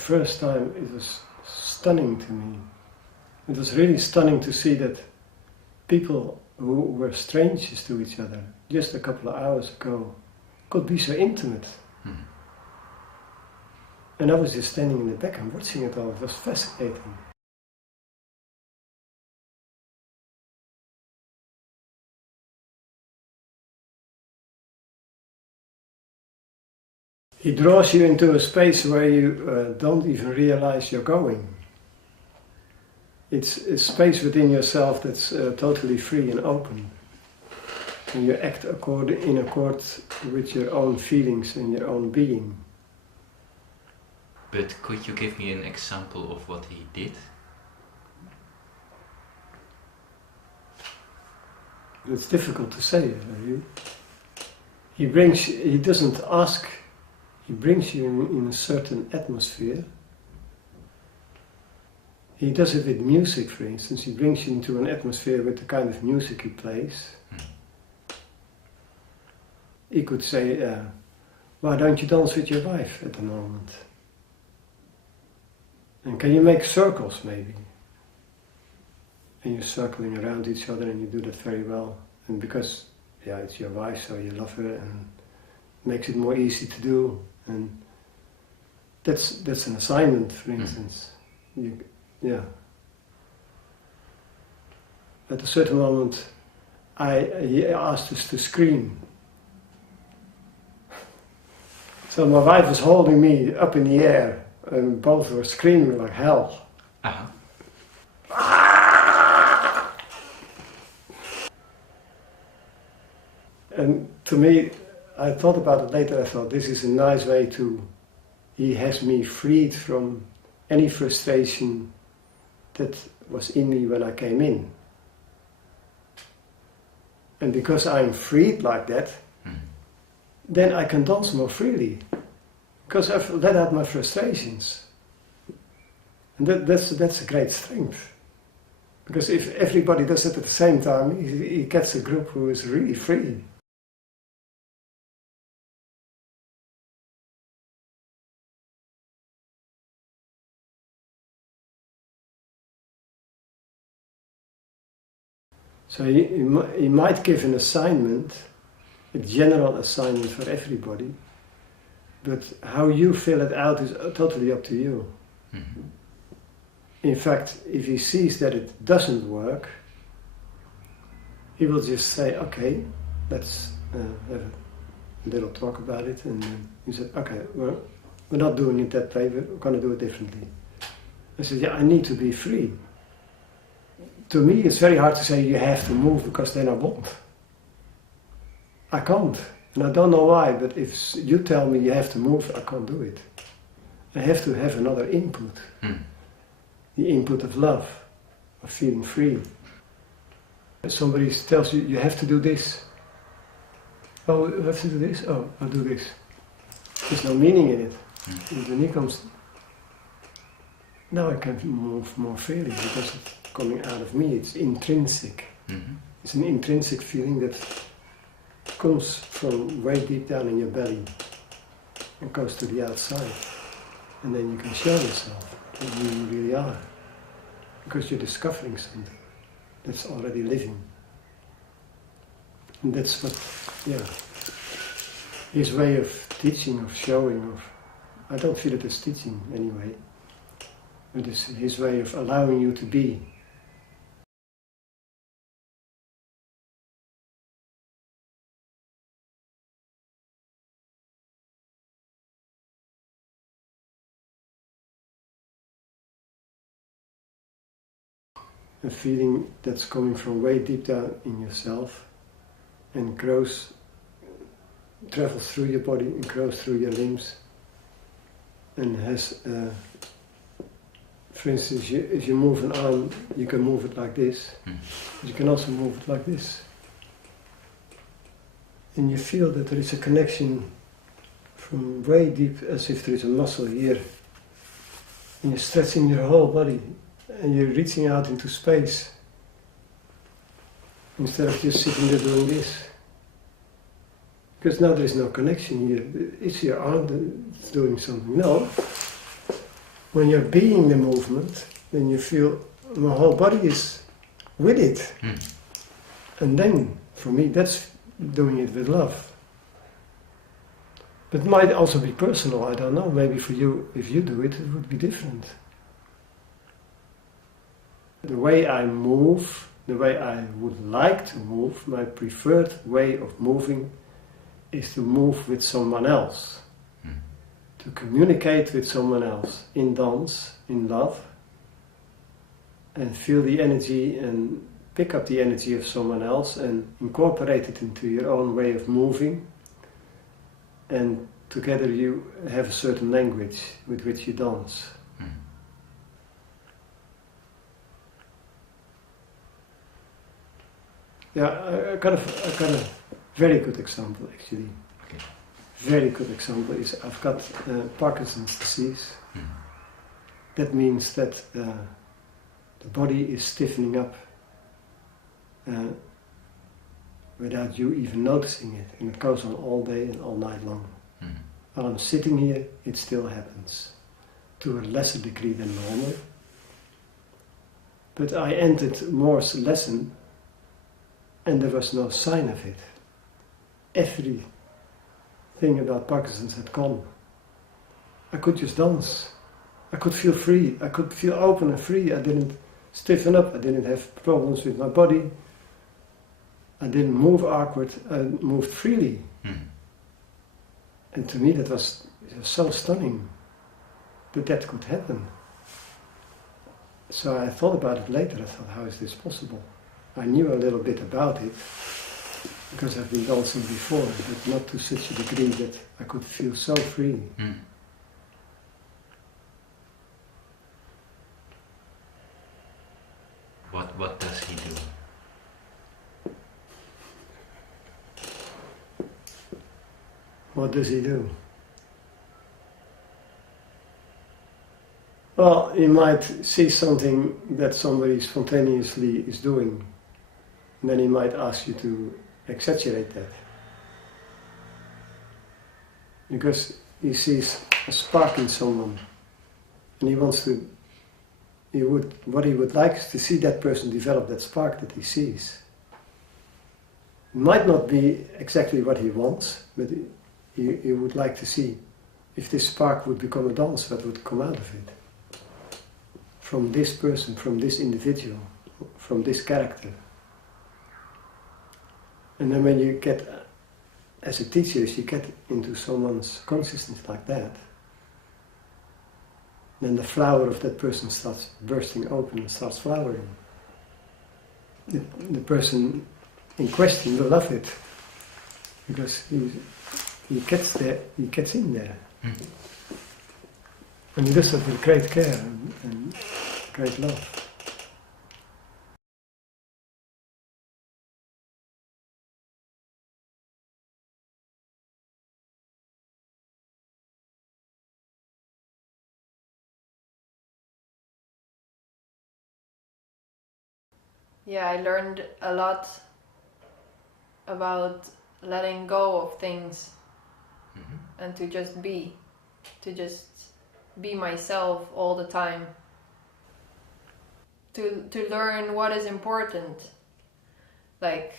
first time it was stunning to me. It was really stunning to see that people who were strangers to each other just a couple of hours ago could be so intimate. Mm-hmm. And I was just standing in the back and watching it all. It was fascinating. He draws you into a space where you don't even realize you're going. It's a space within yourself that's totally free and open. And you act in accord with your own feelings and your own being. But could you give me an example of what he did? It's difficult to say. He doesn't ask. He brings you in a certain atmosphere. He does it with music, for instance. He brings you into an atmosphere with the kind of music he plays. He could say, why don't you dance with your wife at the moment? And can you make circles, maybe? And you're circling around each other and you do that very well. And because, it's your wife, so you love her, and makes it more easy to do. And that's an assignment, for instance. At a certain moment, he asked us to scream. So my wife was holding me up in the air, and both were screaming like hell. Uh-huh. And to me, I thought about it later, I thought this is a nice way he has me freed from any frustration that was in me when I came in. And because I'm freed like that, then I can dance more freely. Because I've let out my frustrations. And that's a great strength. Because if everybody does it at the same time, he gets a group who is really free. So he might give an assignment, a general assignment for everybody, but how you fill it out is totally up to you. Mm-hmm. In fact, if he sees that it doesn't work, he will just say, okay, let's have a little talk about it. And he said, okay, well, we're not doing it that way, we're going to do it differently. I said, I need to be free. To me, it's very hard to say you have to move, because then I won't. I can't. And I don't know why, but if you tell me you have to move, I can't do it. I have to have another input. The input of love, of feeling free. If somebody tells you, you have to do this. Oh, you have to do this? Oh, I'll do this. There's no meaning in it. And when he comes, now I can move more freely, because it's coming out of me. It's intrinsic. Mm-hmm. It's an intrinsic feeling that comes from way deep down in your belly and goes to the outside. And then you can show yourself who you really are. Because you're discovering something that's already living. And that's what, his way of teaching, of showing, I don't feel it as teaching anyway. But it's his way of allowing you to be. A feeling that's coming from way deep down in yourself and travels through your body and grows through your limbs, and has, for instance, if you move an arm, you can move it like this, but you can also move it like this. And you feel that there is a connection from way deep, as if there is a muscle here, and you're stretching your whole body. And you're reaching out into space instead of just sitting there doing this. Because now there is no connection here. It's your arm that's doing something. No. When you're being the movement, then you feel my whole body is with it. And then, for me, that's doing it with love. But it might also be personal, I don't know. Maybe for you, if you do it, it would be different. The way I move, the way I would like to move, my preferred way of moving is to move with someone else. To communicate with someone else in dance, in love, and feel the energy and pick up the energy of someone else and incorporate it into your own way of moving, and together you have a certain language with which you dance. Yeah, I got a very good example actually. Okay. Very good example is I've got Parkinson's disease. That means that the body is stiffening up without you even noticing it, and it goes on all day and all night long. While I'm sitting here, it still happens, to a lesser degree than normal. But I ended Moore's lesson and there was no sign of it. Everything about Parkinson's had gone. I could just dance. I could feel free. I could feel open and free. I didn't stiffen up. I didn't have problems with my body. I didn't move awkward. I moved freely. And to me that was so stunning that that could happen. So I thought about it later. I thought, how is this possible? I knew a little bit about it because I've been dancing before, but not to such a degree that I could feel so free. What does he do? What does he do? Well, you might see something that somebody spontaneously is doing, and then he might ask you to exaggerate that. Because he sees a spark in someone, and he wants to, what he would like is to see that person develop that spark that he sees. It might not be exactly what he wants, but he would like to see if this spark would become a dance, what would come out of it. From this person, from this individual, from this character. And then when you get, as a teacher, if you get into someone's consciousness like that, then the flower of that person starts bursting open and starts flowering. The person in question will love it, because he gets there, he gets in there. And he does it with great care and great love. Yeah, I learned a lot about letting go of things and to just be myself all the time. To learn what is important. Like,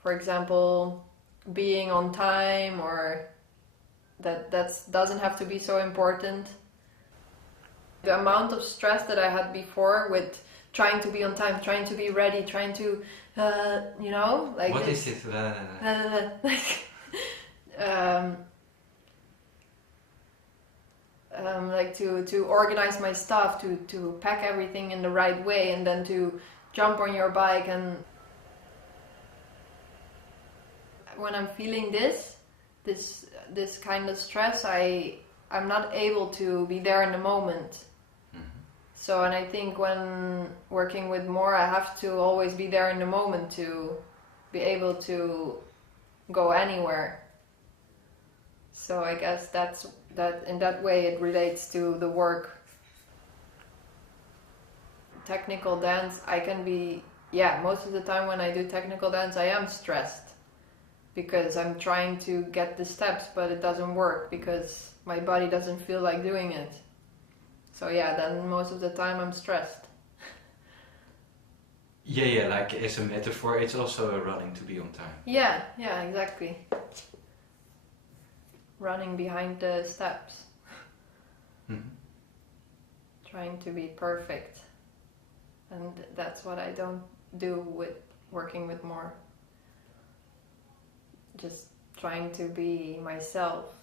for example, being on time, or that doesn't have to be so important. The amount of stress that I had before with trying to be on time, trying to be ready, trying to, like... What is it? Like to organize my stuff, to pack everything in the right way, and then to jump on your bike. And when I'm feeling this kind of stress, I'm not able to be there in the moment. So, and I think when working with more, I have to always be there in the moment to be able to go anywhere. So I guess that in that way it relates to the work. Technical dance, I can be, most of the time when I do technical dance, I am stressed because I'm trying to get the steps, but it doesn't work because my body doesn't feel like doing it. So yeah, then most of the time I'm stressed. Yeah, like as a metaphor, it's also running to be on time. Yeah, exactly. Running behind the steps. Mm-hmm. Trying to be perfect. And that's what I don't do with working with more. Just trying to be myself.